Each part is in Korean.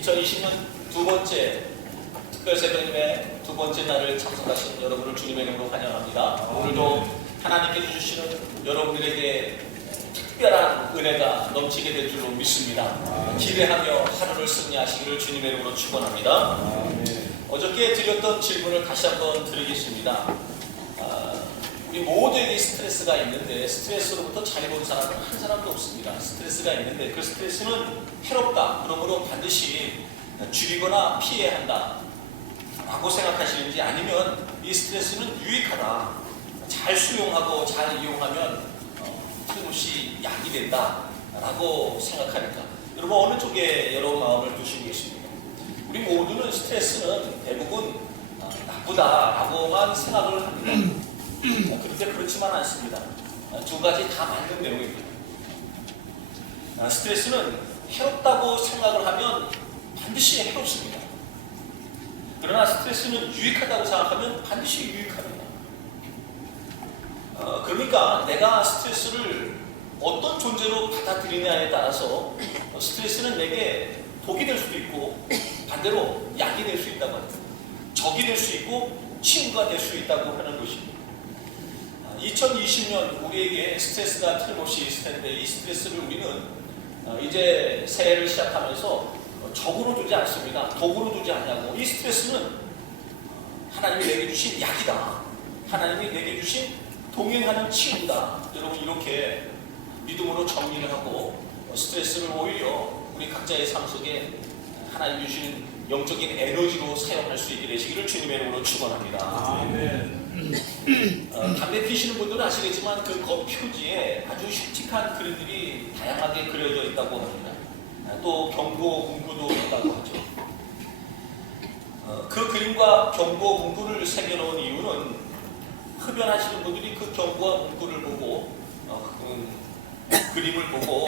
2020년 두 번째 특별새벽임의 두 번째 날을 참석하신 여러분을 주님의 이름으로 환영합니다. 오늘도 하나님께서 주시는 여러분들에게 특별한 은혜가 넘치게 될 줄로 믿습니다. 기대하며 하루를 승리하시기를 주님의 이름으로 축원합니다. 어저께 드렸던 질문을 다시 한번 드리겠습니다. 우리 모두에게 스트레스가 있는데 스트레스로부터 자유로운 사람은 한 사람도 없습니다. 스트레스가 있는데 그 스트레스는 해롭다. 그러므로 반드시 줄이거나 피해야 한다 라고 생각하시는지, 아니면 이 스트레스는 유익하다, 잘 수용하고 잘 이용하면 틀림없이 약이 된다 라고 생각하니까, 여러분 어느 쪽에 여러분 마음을 두시고 계십니까? 우리 모두는 스트레스는 대부분 나쁘다 라고만 생각을 합니다. 그런데 그렇지만 않습니다. 두 가지 다 맞는 내용입니다. 스트레스는 해롭다고 생각을 하면 반드시 해롭습니다. 그러나 스트레스는 유익하다고 생각하면 반드시 유익합니다. 그러니까 내가 스트레스를 어떤 존재로 받아들이냐에 따라서 스트레스는 내게 독이 될 수도 있고 반대로 약이 될 수 있다고 합니다. 적이 될 수 있고 친구가 될 수 있다고 하는 것입니다. 2020년 우리에게 스트레스가 틀림없이 있을 텐데, 이 스트레스를 우리는 이제 새해를 시작하면서 적으로 두지 않습니다. 독으로 두지 않냐고. 이 스트레스는 하나님이 내게 주신 약이다, 하나님이 내게 주신 동행하는 친구다. 여러분 이렇게 믿음으로 정리를 하고 스트레스를 오히려 우리 각자의 삶 속에 하나님이 주신 영적인 에너지로 사용할 수 있게 되시기를 주님의 이름으로 축원합니다. 담배 피시는 분들은 아시겠지만 그 표지에 아주 흉측한 그림들이 다양하게 그려져 있다고 합니다. 또 경고 문구도 있다고 하죠. 그 그림과 경고 문구를 새겨놓은 이유는 흡연하시는 분들이 그 경고와 문구를 보고 그 그림을 보고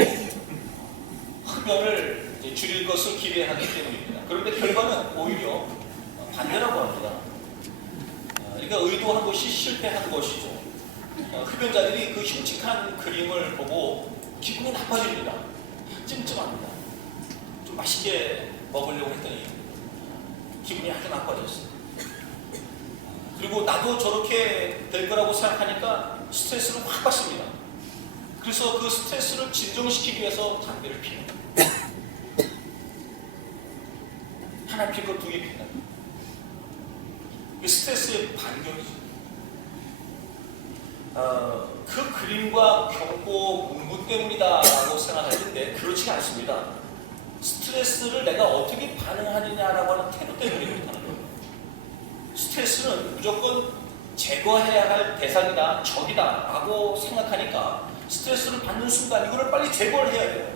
흡연을 줄일 것을 기대하기 때문입니다. 그런데 결과는 오히려 반대라고 합니다. 그러니까 의도한 것이 실패한 것이죠. 흡연자들이 그 흉측한 그림을 보고 기분이 나빠집니다. 찜찜합니다. 좀 맛있게 먹으려고 했더니 기분이 아주 나빠졌어요. 그리고 나도 저렇게 될 거라고 생각하니까 스트레스를 확 받습니다. 그래서 그 스트레스를 진정시키기 위해서 담배를 피웁니다. 하나 피고 두 개 핀다. 스트레스의 반경이죠. 그 그림과 경고 문구 때문이다라고 생각할 텐데 그렇지가 않습니다. 스트레스를 내가 어떻게 반응하느냐라고 하는 태도 때문에 그렇다는 거예요. 스트레스는 무조건 제거해야 할 대상이다, 적이다 라고 생각하니까 스트레스를 받는 순간 이거를 빨리 제거를 해야 돼요.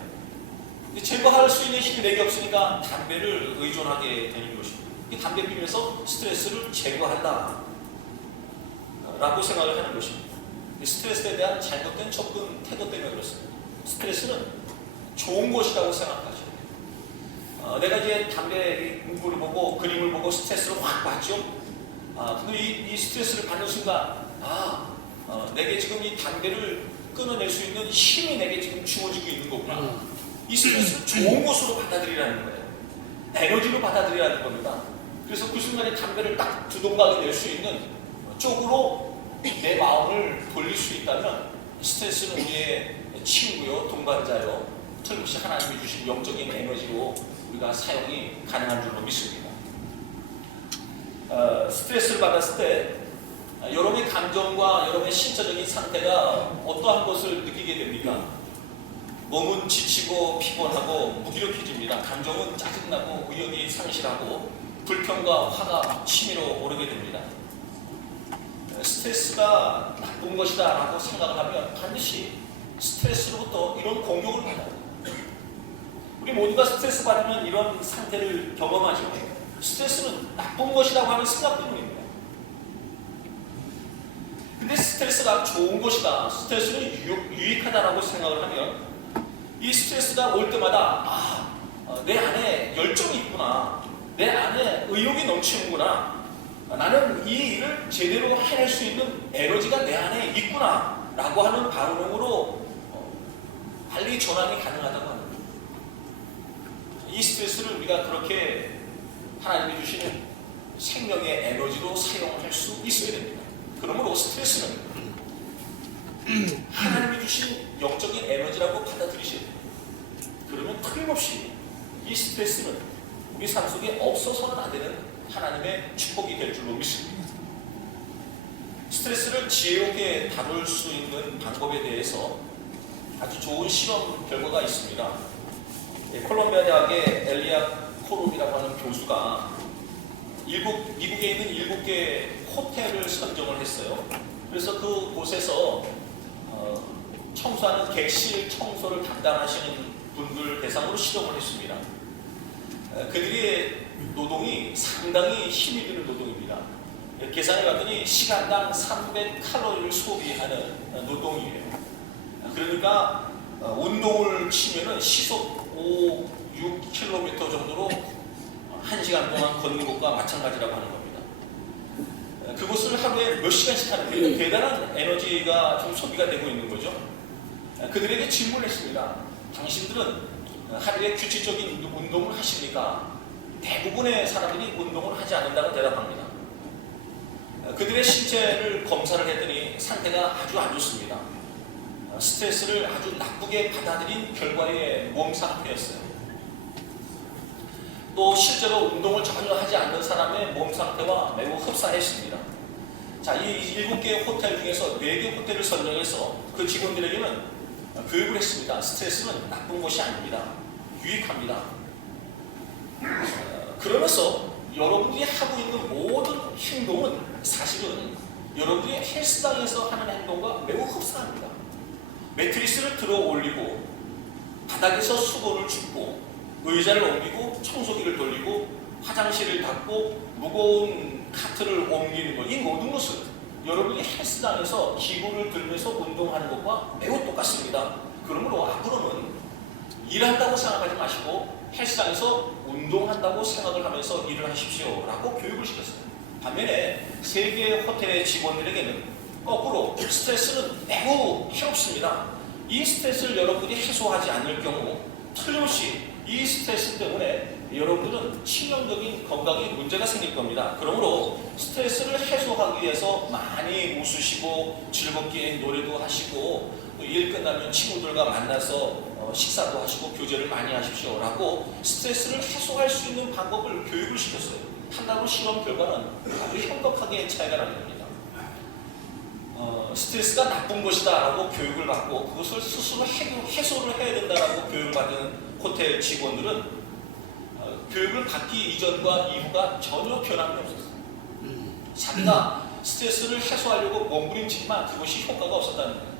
제거할 수 있는 힘이 내게 없으니까 담배를 의존하게 되는 것입니다. 담배 피면서 스트레스를 제거한다 라고 생각을 하는 것입니다. 스트레스에 대한 잘못된 접근 태도 때문에 그렇습니다. 스트레스는 좋은 것이라고 생각하죠. 내가 이제 담배 문구를 보고 그림을 보고 스트레스를 확 받죠. 근데 이 스트레스를 받는 순간 내게 지금 이 담배를 끊어낼 수 있는 힘이 내게 지금 주어지고 있는 거구나. 이 스트레스를 좋은 것으로 받아들이라는 거예요. 에너지로 받아들여야 하는 겁니다. 그래서 그 순간에 담배를 딱 두 동강에 낼 수 있는 쪽으로 내 마음을 돌릴 수 있다면 스트레스는 우리의 친구요, 동반자요, 틀림없이 하나님이 주신 영적인 에너지로 우리가 사용이 가능한 줄로 믿습니다. 스트레스를 받았을 때 여러분의 감정과 여러분의 신체적인 상태가 어떠한 것을 느끼게 됩니까? 몸은 지치고 피곤하고 무기력해집니다. 감정은 짜증나고 의욕이 상실하고 불평과 화가 치밀어 오르게 됩니다. 스트레스가 나쁜 것이다 라고 생각을 하면 반드시 스트레스로부터 이런 공격을 받아요. 우리 모두가 스트레스 받으면 이런 상태를 경험하죠. 스트레스는 나쁜 것이라고 하는 생각 때문입니다. 근데 스트레스가 좋은 것이다, 스트레스는 유익하다라고 생각을 하면 이 스트레스가 올 때마다 내 안에 열정이 있구나, 내 안에 의욕이 넘치는구나, 나는 이 일을 제대로 해낼 수 있는 에너지가 내 안에 있구나 라고 하는 반응으로 빨리 전환이 가능하다고 합니다. 이 스트레스를 우리가 그렇게 하나님이 주시는 생명의 에너지로 사용할 수 있어야 됩니다. 그러므로 스트레스는 하나님이 주신 영적인 에너지라고 받아들이셔야 됩니다. 그러면 틀림없이 이 스트레스는 우리 삶 속에 없어서는 안 되는 하나님의 축복이 될 줄로 믿습니다. 스트레스를 지혜롭게 다룰 수 있는 방법에 대해서 아주 좋은 실험 결과가 있습니다. 콜롬비아 대학의 엘리아 코룸이라고 하는 교수가 미국에 있는 7개 호텔을 선정을 했어요. 그래서 그 곳에서 청소하는 객실 청소를 담당하시는 분들 대상으로 실험을 했습니다. 그들의 노동이 상당히 힘이 드는 노동입니다. 계산해 봤더니 시간당 300칼로리를 소비하는 노동이에요. 그러니까 운동을 치면은 시속 6km 정도로 1시간 동안 걷는 것과 마찬가지라고 하는 겁니다. 그것을 하루에 몇 시간씩 하는 거예요. 대단한 에너지가 좀 소비가 되고 있는 거죠. 그들에게 질문했습니다. 당신들은 하루에 규칙적인 운동을 하십니까? 대부분의 사람들이 운동을 하지 않는다고 대답합니다. 그들의 신체를 검사를 했더니 상태가 아주 안 좋습니다. 스트레스를 아주 나쁘게 받아들인 결과의 몸 상태였어요. 또 실제로 운동을 전혀 하지 않는 사람의 몸 상태와 매우 흡사했습니다. 자, 이 7개 호텔 중에서 4개 호텔을 선정해서 그 직원들에게는 교육을 했습니다. 스트레스는 나쁜 것이 아닙니다. 유익합니다. 그러면서 여러분들이 하고 있는 모든 행동은 사실은 여러분들이 헬스장에서 하는 행동과 매우 흡사합니다. 매트리스를 들어 올리고 바닥에서 수건을 줍고 의자를 옮기고 청소기를 돌리고 화장실을 닦고 무거운 카트를 옮기는 것, 이 모든 것은 여러분이 헬스장에서 기구를 들면서 운동하는 것과 매우 똑같습니다. 그러므로 앞으로는 일한다고 생각하지 마시고 헬스장에서 운동한다고 생각을 하면서 일을 하십시오 라고 교육을 시켰어요. 반면에 3개 호텔의 직원들에게는 거꾸로 스트레스는 매우 해롭습니다. 이 스트레스를 여러분들이 해소하지 않을 경우 틀림없이 이 스트레스 때문에 여러분들은 치명적인 건강에 문제가 생길 겁니다. 그러므로 스트레스를 해소하기 위해서 많이 웃으시고 즐겁게 노래도 하시고 일 끝나면 친구들과 만나서 식사도 하시고 교제를 많이 하십시오 라고 스트레스를 해소할 수 있는 방법을 교육을 시켰어요. 한나로 실험 결과는 아주 현격하게 차이가 나는 겁니다. 스트레스가 나쁜 것이다 라고 교육을 받고 그것을 스스로 해소를 해야 된다라고 교육을 받은 호텔 직원들은 교육을 받기 이전과 이후가 전혀 변함이 없었어요. 자기가 스트레스를 해소하려고 몸부림치지만 그것이 효과가 없었다는 거예요.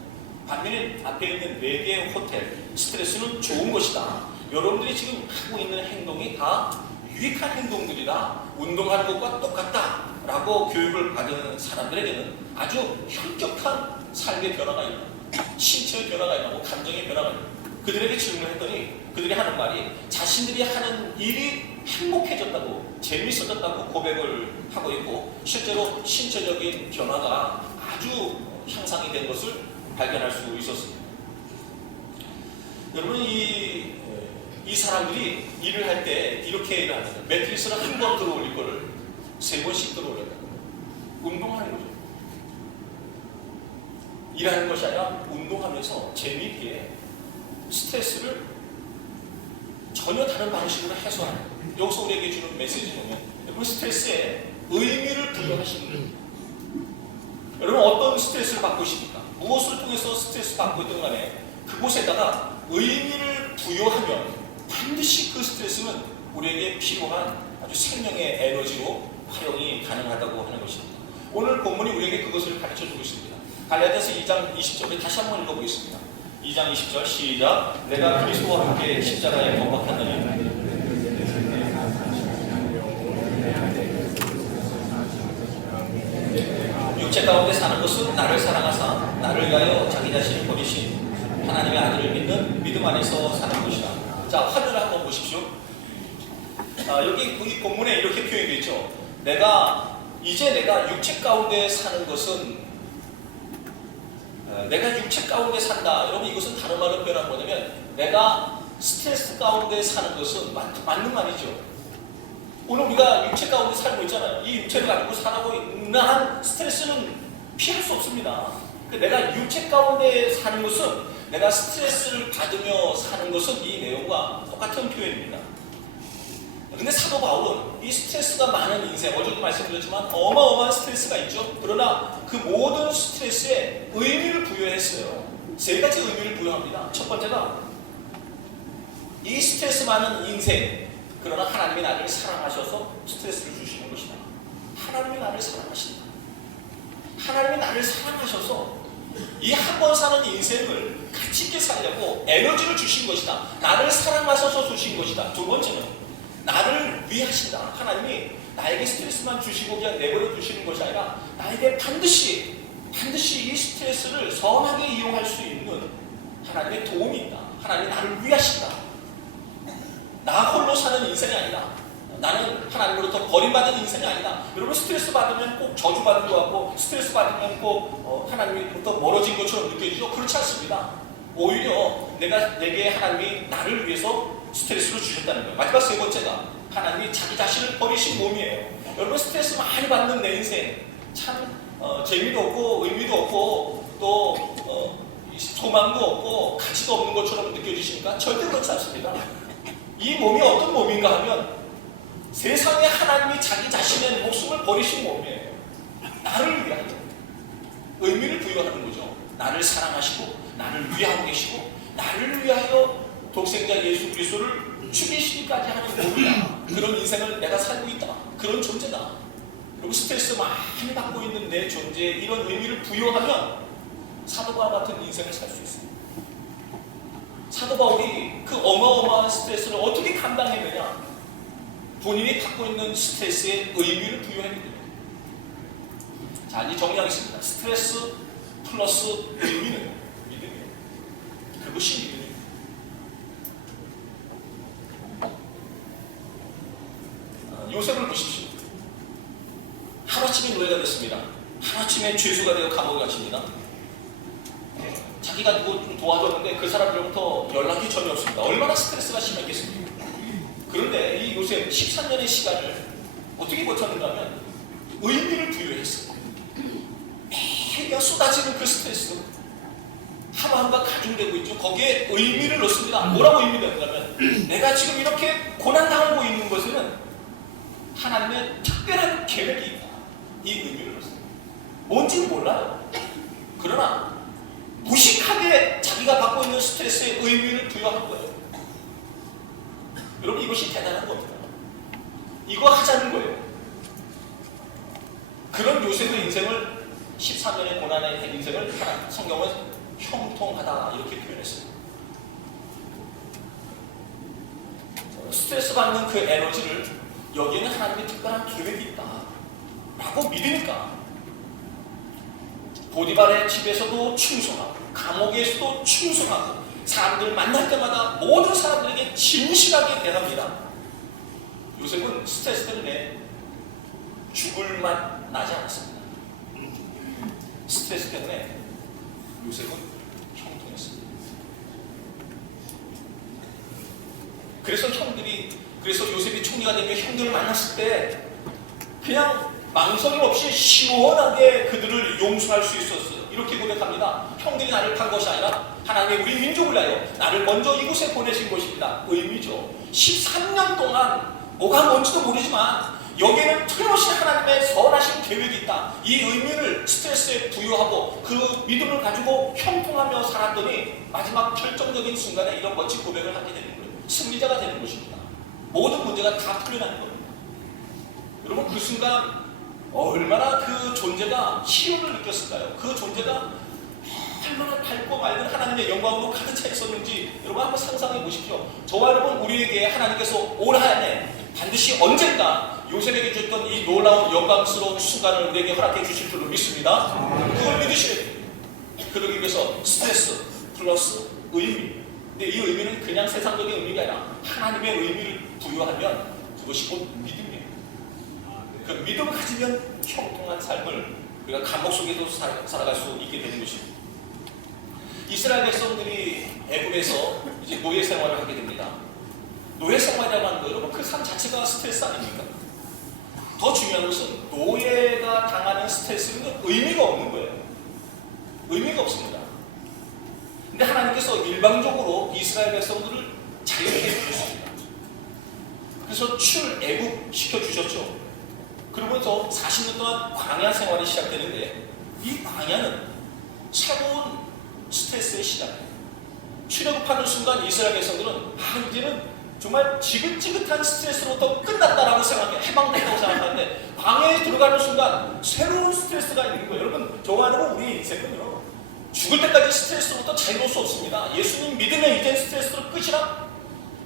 반면에 앞에 있는 4개의 호텔, 스트레스는 좋은 것이다. 여러분들이 지금 하고 있는 행동이 다 유익한 행동들이다. 운동하는 것과 똑같다. 라고 교육을 받은 사람들에게는 아주 현격한 삶의 변화가 일어납니다. 신체의 변화가 일어나고 감정의 변화가 일어납니다. 그들에게 질문을 했더니 그들이 하는 말이 자신들이 하는 일이 행복해졌다고 재미있어졌다고 고백을 하고 있고 실제로 신체적인 변화가 아주 향상이 된 것을 발견할 수 있었습니다. 여러분 이 사람들이 일을 할 때 이렇게 일을 합니다. 매트리스를 한 번 들어올릴 거를 3번씩 들어올려요. 운동하는 거죠. 일하는 것이 아니라 운동하면서 재미있게 스트레스를 전혀 다른 방식으로 해소하는 거예요. 여기서 우리에게 주는 메시지는 여러분 스트레스에 의미를 부여하시는 거예요. 여러분 어떤 스트레스를 받고 있습니까? 무엇을 통해서 스트레스 받고 있든 간에 그곳에다가 의미를 부여하면 반드시 그 스트레스는 우리에게 필요한 아주 생명의 에너지로 활용이 가능하다고 하는 것입니다. 오늘 본문이 우리에게 그것을 가르쳐주고 있습니다. 갈라디아서 2장 20절에 다시 한번 읽어보겠습니다. 2장 20절 시작. 내가 그리스도와 함께 십자가에 못 박혔느니 육체 가운데 사는 것은 나를 사랑하사 나를 위하여 자기 자신을 버리신 하나님의 아들을 믿는 믿음 안에서 사는 것이다. 자, 화면을 한번 보십시오. 여기 이 본문에 이렇게 표현되어 있죠. 이제 내가 육체 가운데 사는 것은 내가 육체 가운데 산다. 여러분 이것은 다른 말로 표현한 뭐냐면 내가 스트레스 가운데 사는 것은 맞는 말이죠. 오늘 우리가 육체 가운데 살고 있잖아요. 이 육체를 가지고 살아고 있는 한 스트레스는 피할 수 없습니다. 내가 육체 가운데 사는 것은, 내가 스트레스를 받으며 사는 것은 이 내용과 똑같은 표현입니다. 근데 사도 바울은 이 스트레스가 많은 인생, 어제도 말씀드렸지만 어마어마한 스트레스가 있죠. 그러나 그 모든 스트레스에 의미를 부여했어요. 세 가지 의미를 부여합니다. 첫 번째가 이 스트레스 많은 인생, 그러나 하나님이 나를 사랑하셔서 스트레스를 주시는 것이다. 하나님이 나를 사랑하신다. 하나님이 나를 사랑하셔서 이 한 번 사는 인생을 가치 있게 살려고 에너지를 주신 것이다. 나를 사랑하셔서 주신 것이다. 두 번째는 나를 위하신다. 하나님이 나에게 스트레스만 주시고 그냥 내버려 두시는 것이 아니라 나에게 반드시 이 스트레스를 선하게 이용할 수 있는 하나님의 도움이 있다. 하나님이 나를 위하신다. 나 홀로 사는 인생이 아니다. 나는 하나님으로부터 버림받은 인생이 아니다. 여러분, 스트레스 받으면 꼭 저주받은 것 같고, 스트레스 받으면 꼭 하나님으로부터 멀어진 것처럼 느껴지죠? 그렇지 않습니다. 오히려 내게 하나님이 나를 위해서 스트레스를 주셨다는 거예요. 마지막 세 번째가 하나님이 자기 자신을 버리신 몸이에요. 여러분, 스트레스 많이 받는 내 인생 참 재미도 없고 의미도 없고 또 소망도 없고 가치도 없는 것처럼 느껴지십니까? 절대 그렇지 않습니다. 이 몸이 어떤 몸인가 하면 세상에 하나님이 자기 자신의 목숨을 버리신 몸이에요. 나를 위하여 의미를 부여하는 거죠. 나를 사랑하시고 나를 위하고 계시고 나를 위하여 독생자 예수 그리스도를 죽이시기까지 하는 몸이다. 그런 인생을 내가 살고 있다. 그런 존재다. 그리고 스트레스 많이 받고 있는 내 존재에 이런 의미를 부여하면 사도와 같은 인생을 살 수 있습니다. 사도 바울이 그 어마어마한 스트레스를 어떻게 감당했느냐? 본인이 갖고 있는 스트레스에 의미를 부여했기 때문에. 자, 이제 정리하겠습니다. 스트레스 플러스 의미는 믿음이에요. 그것이 믿음이에요. 요셉을 보십시오. 하루아침에 노예가 됐습니다. 하루아침에 죄수가 되어 감옥에 갇힙니다. 자기가 누구 좀 도와줬는데 그 사람들로부터 연락이 전혀 없습니다. 얼마나 스트레스가 심했겠습니까? 그런데 이 요셉 13년의 시간을 어떻게 버텼는가 하면 의미를 부여했어요. 매일 쏟아지는 그 스트레스 하루하루가 가중되고 있죠. 거기에 의미를 넣습니다. 뭐라고 의미를 넣냐면 내가 지금 이렇게 고난당하고 있는 것에는 하나님의 특별한 계획이 있다. 이 의미를 넣습니다. 뭔지는 몰라요. 그러나 무식하게 자기가 받고 있는 스트레스에 의미를 부여한 거예요. 여러분, 이것이 대단한 겁니다. 이거 하자는 거예요. 그런 요셉의 인생을 13년의 고난의 인생을 성경은 형통하다 이렇게 표현했어요. 스트레스 받는 그 에너지를 여기에는 하나님의 특별한 계획이 있다 라고 믿으니까 보디발의 집에서도 충성하고 감옥에서도 충성하고 사람들 만날 때마다 모든 사람들에게 진실하게 대합니다. 요셉은 스트레스 때문에 죽을 맛 나지 않았습니다. 스트레스 때문에 요셉은 형통했습니다. 그래서 요셉이 총리가 되며 형들을 만났을 때 그냥 망설임 없이 시원하게 그들을 용서할 수 있었어요. 이렇게 고백합니다. 형들이 나를 판 것이 아니라 하나님의 우리 민족을 위하여 나를 먼저 이곳에 보내신 것입니다. 의미죠. 13년 동안 뭐가 뭔지도 모르지만 여기에는 틀림없이 하나님의 선하신 계획이 있다. 이 의미를 스트레스에 부여하고 그 믿음을 가지고 형통하며 살았더니 마지막 결정적인 순간에 이런 멋진 고백을 하게 되는 거예요. 승리자가 되는 것입니다. 모든 문제가 다 풀려나는 겁니다. 여러분, 그 순간 얼마나 그 존재가 희열을 느꼈을까요? 그 존재가 얼마나 밝고 맑은 하나님의 영광으로 가득 차 있었는지 여러분 한번 상상해 보십시오. 저와 여러분, 우리에게 하나님께서 올 한해 반드시 언젠가 요셉에게 주셨던 이 놀라운 영광스러운 순간을 우리에게 허락해 주실 줄로 믿습니다. 그걸 믿으셔야 돼요. 그러기 위해서 스트레스 플러스 의미. 근데 이 의미는 그냥 세상적인 의미가 아니라 하나님의 의미를 부여하면 그것이 곧 믿음이에요. 그 믿음을 가지면 형통한 삶을 우리가 감옥 속에도 살아갈 수 있게 되는 것입니다. 이스라엘 백성들이 애굽에서 이제 노예 생활을 하게 됩니다. 노예 생활이라고 하는 거 여러분 그 삶 자체가 스트레스 아닙니까? 더 중요한 것은 노예가 당하는 스트레스는 의미가 없는 거예요. 의미가 없습니다. 근데 하나님께서 일방적으로 이스라엘 백성들을 자유케 해주셨습니다. 그래서 출애굽 시켜주셨죠. 그러면서 40년 동안 광야 생활이 시작되는데 이 광야는 새로운 스트레스의 시작이에요. 출애굽하는 순간 이스라엘 백성들은 이제는 정말 지긋지긋한 스트레스로부터 끝났다라고 생각해 해방됐다고 생각하는데 광야에 들어가는 순간 새로운 스트레스가 있는 거예요. 여러분 저와 여러분 우리 인생은요 죽을 때까지 스트레스로부터 자유로울 수 없습니다. 예수님 믿으면 이제 스트레스로 끝이라.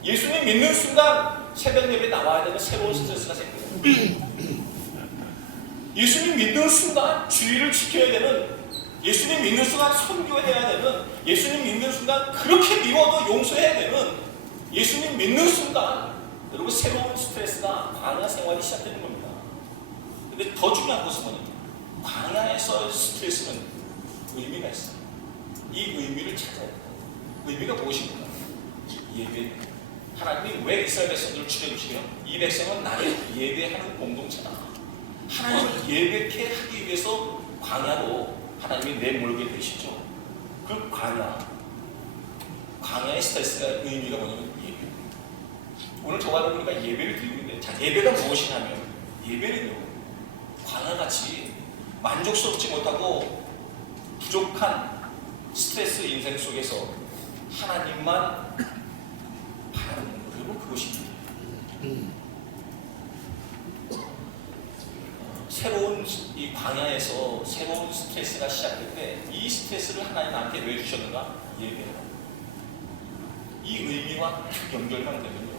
예수님 믿는 순간 새벽 예배 나와야 되는 새로운 스트레스가 생겨요. 예수님 믿는 순간 주의를 지켜야 되는, 예수님 믿는 순간 선교해야 되는, 예수님 믿는 순간 그렇게 미워도 용서해야 되는, 예수님 믿는 순간 여러분 새로운 스트레스가 광야 생활이 시작되는 겁니다. 근데 더 중요한 것은 뭐냐면 광야에서 스트레스는 의미가 있어요. 이 의미를 찾아야 돼요. 의미가 무엇입니까? 예배. 하나님이 왜 이스라엘 백성들을 출애굽시켜요? 이 백성은 나를 예배하는 공동체다. 하나님을 예배케 하기 위해서 광야로 하나님이 내몰게 되시죠. 그 광야의 스트레스가 의미가 뭐냐면 예배. 오늘 저와 여러분과 예배를 드리고 있는데, 자, 예배가 무엇이냐면 예배는요 광야같이 만족스럽지 못하고 부족한 스트레스 인생 속에서 하나님만 바라보는 거예요. 그것입니다. 새로운 이 광야에서 새로운 스트레스가 시작될 때 이 스트레스를 하나님한테 왜 주셨는가? 예배로. 이 의미와 딱 연결만 되면요.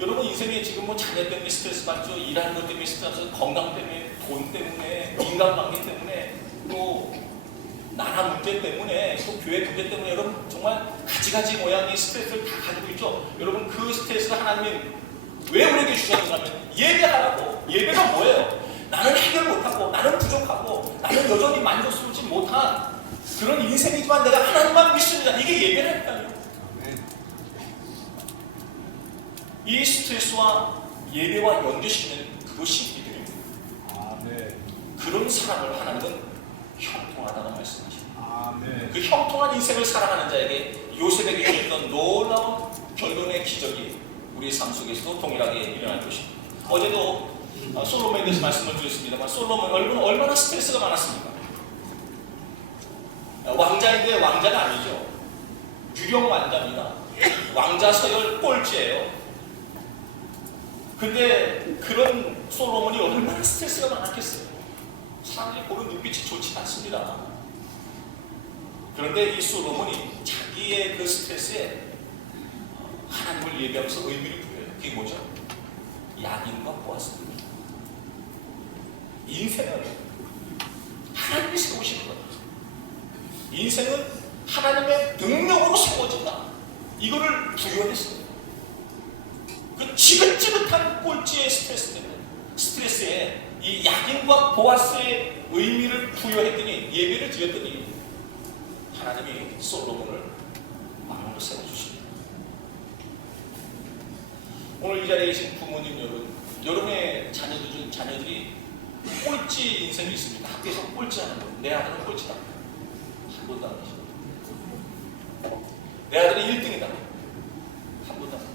여러분 인생에 지금 뭐 자녀 때문에 스트레스 받죠. 일하는 것 때문에 스트레스 받죠. 건강 때문에, 돈 때문에, 인간관계 때문에, 또 나라 문제 때문에, 또 교회 문제 때문에 여러분 정말 가지가지 모양의 스트레스를 다 가지고 있죠. 여러분 그 스트레스를 하나님이 왜 우리에게 주셨는가 하면 예배하라고. 예배가 뭐예요? 나는 해결 못하고, 나는 부족하고, 나는 여전히 만족스럽지 못한 그런 인생이지만 내가 하나님만 믿습니다. 이게 예배라니까요. 이 스트레스와 예배와 연결시키는 그것이 믿음입니다. 그런 사람을 하나님은 형통하다고 말씀하십니다. 그 형통한 인생을 살아가는 자에게 요셉에게 주셨던 놀라운 결론의 기적이 우리의 삶 속에서도 동일하게 일어날 것입니다. 어제도 솔로몬에 대해서 말씀을 드렸습니다만 솔로몬 얼마나 스트레스가 많았습니까? 왕자인데 왕자가 아니죠. 유령 왕자입니다. 왕자 서열 꼴찌예요. 근데 그런 솔로몬이 얼마나 스트레스가 많았겠어요. 사람들이 보는 눈빛이 좋지 않습니다. 그런데 이 솔로몬이 자기의 그 스트레스에 하나님을 예배하면서 의미를 부여해요. 그게 뭐죠? 야긴과 보았습니다. 인생은 하나님이 세우시는 거다. 인생은 하나님의 능력으로 세워진다. 이거를 부여했어요. 그 지긋지긋한 꼴찌의 스트레스에 이 야긴과 보아스의 의미를 부여했더니, 예배를 드렸더니 하나님이 솔로몬을 왕으로 세워주십니다. 오늘 이 자리에 계신 부모님 여러분, 여러분의 자녀들이 꼴찌 인생이 있습니다. 학교에서 꼴찌하는 거. 내 아들은 꼴찌다. 한 번도 안 하시죠. 내 아들은 1등이다. 한 번도 안 하시죠.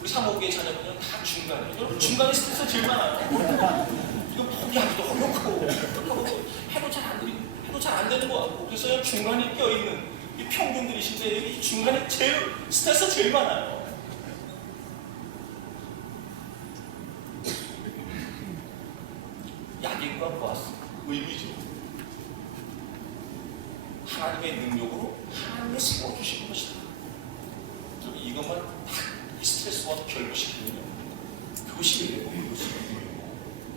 우리 사모교의 자녀분은 다 중간이에요. 여러분 중간에 스트레스 제일 많아요. 이거 포기하기도 어렵고 해도 잘 안 되는 것 같고, 그래서 중간에 껴있는 이 평균들이신데 이 중간에 스트레스 제일 많아요. 야긴과 보았어. 의미죠. 하나님의 능력으로 하나님이 세워주시는 것이다. 이것만 딱 이 스트레스와 결부시키면 그것이 예배고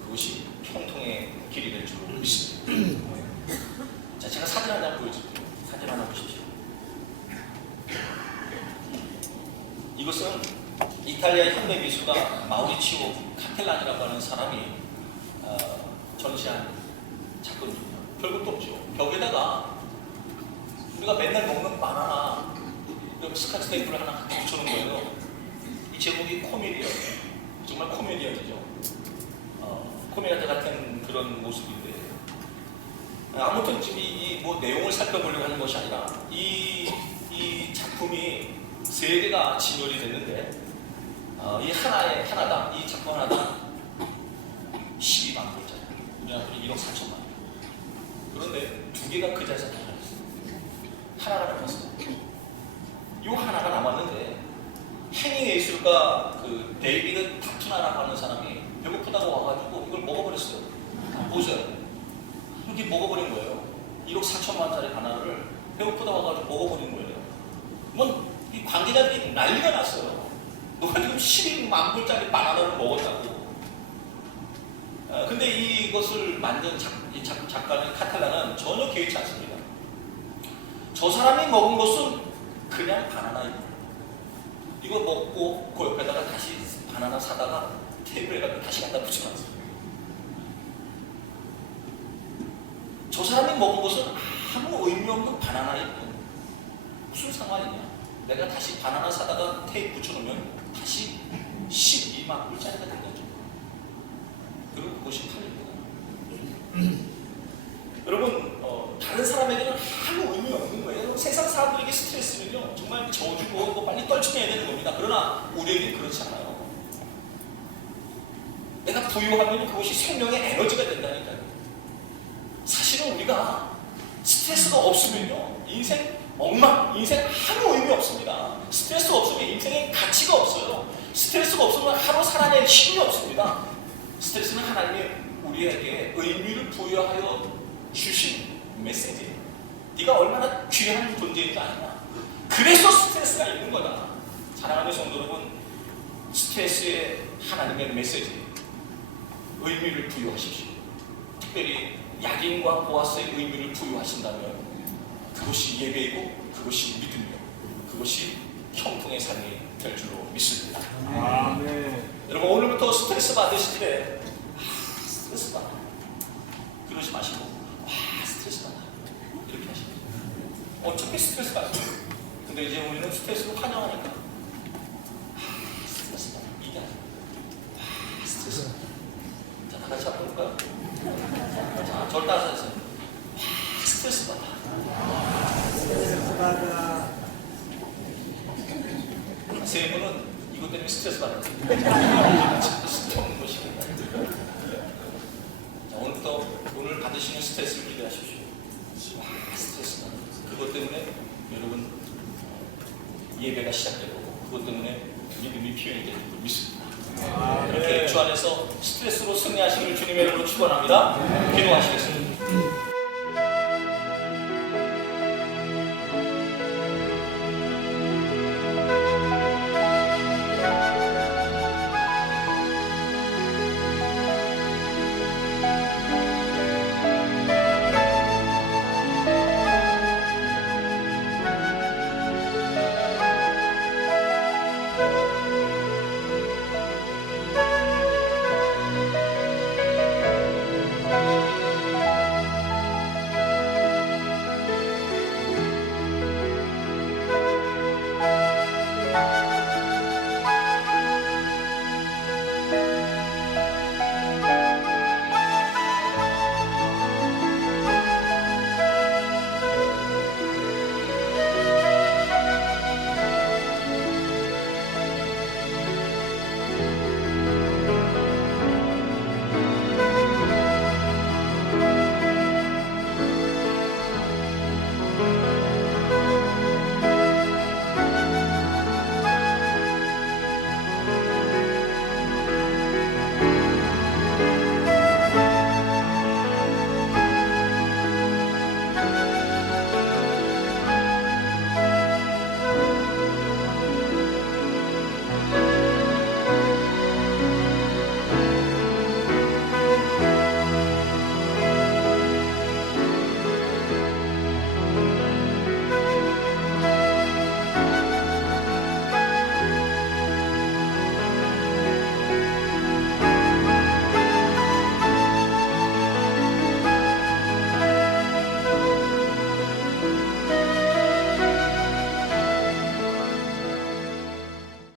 그것이 형통의 길이 될 줄 믿습니다. 자, 제가 사진 하나 보여드릴게요. 사진 하나 보십시오. 이것은 이탈리아 현대 미술가 마우리치오 카텔란이라고 하는 사람이 전시한 작품입니다. 별것도 없죠. 벽에다가 우리가 맨날 먹는 바나나 스카치 테이프를 하나 붙여놓은 거예요. 이 제목이 코미디언. 정말 코미디언이죠. 코미디언 같은 그런 모습인데, 아무튼 지금 뭐 내용을 살펴보려고 하는 것이 아니라 이 작품이 3개가 진열이 됐는데, 이 하나당 이 작품 하나당 12만 불짜리, 우리나라 돈이 1억 4천만 원. 그런데 2개가 그 자리에서 달라졌어요. 하나가 남았어요. 이 하나가 남았는데, 행위예술가 그 데이비드 타투나라고 하는 사람이 배고프다고 와가지고 이걸 먹어버렸어요. 보세요. 이렇게 먹어버린 거예요. 1억 4천만 원짜리 바나나를 배고프다 와가지고 먹어버린 거예요. 이 관계자들이 난리가 났어요. 누가 지금 12만 불짜리 바나나를 먹었다고. 근데 이것을 만든 작가는 카탈라는 전혀 개의치 않습니다. 저 사람이 먹은 것은 그냥 바나나입니다. 이거 먹고 그 옆에다가 다시 바나나 사다가 테이블에 갖다 다시 갖다 붙여놨어요. 저 사람이 먹은 것은 아무 의미 없는 바나나일 뿐. 무슨 상관이냐? 내가 다시 바나나 사다가 테이프 붙여놓으면 다시 12만 불짜리가 된 거죠. 그리고 그것이 팔립니다. 여러분, 다른 사람에게는 아무 의미 없는 거예요. 세상 사람들에게 스트레스는요, 정말 저주고 이거 빨리 떨쳐내야 되는 겁니다. 그러나 우리에게는 그렇지 않아요. 내가 부유하면 그것이 생명의 에너지가 된다니까요. 사실은 우리가 스트레스가 없으면요, 인생 엉망, 인생 아무 의미 없습니다. 스트레스가 없으면 인생에 가치가 없어요. 스트레스가 없으면 하루 살아낼 힘이 없습니다. 스트레스는 하나님이 우리에게 의미를 부여하여 주신 메시지예요. 네가 얼마나 귀한 존재인지 아냐. 그래서 스트레스가 있는 거다. 사랑하는 성도 여러분, 스트레스에 하나님의 메시지, 의미를 부여하십시오. 특별히 약인과 보아스의 의미를 부여하신다면 그것이 예배이고 그것이 믿음이요, 그것이 형통의 삶이 될 줄로 믿습니다. 아멘. 여러분, 오늘부터 스트레스 받으실 때 스트레스 받아, 그러지 마시고 스트레스 받아 이렇게 하십니다. 어차피 스트레스 받아. 근데 이제 우리는 스트레스로 환영하니까 스트레스 받아 이게 아니야. 스트레스 받아. 자, 다 같이 한번 해볼까요? 자, 저를 따라서 스트레스 받아. 스트레스 받아. 3분은 이것 때문에 스트레스 받아요. 스트레스 없는 것입니다. 자, 오늘부터 오늘 받으시는 스트레스를 기대하십시오. 스트레스 받아. 그것 때문에 여러분 예배가 시작되고 그것 때문에 믿음이 피어야 되는 걸 믿습니다. 이렇게 주 안에서 스트레스로 승리하시길 주님의 이름으로 축원합니다. 기도하시겠습니다.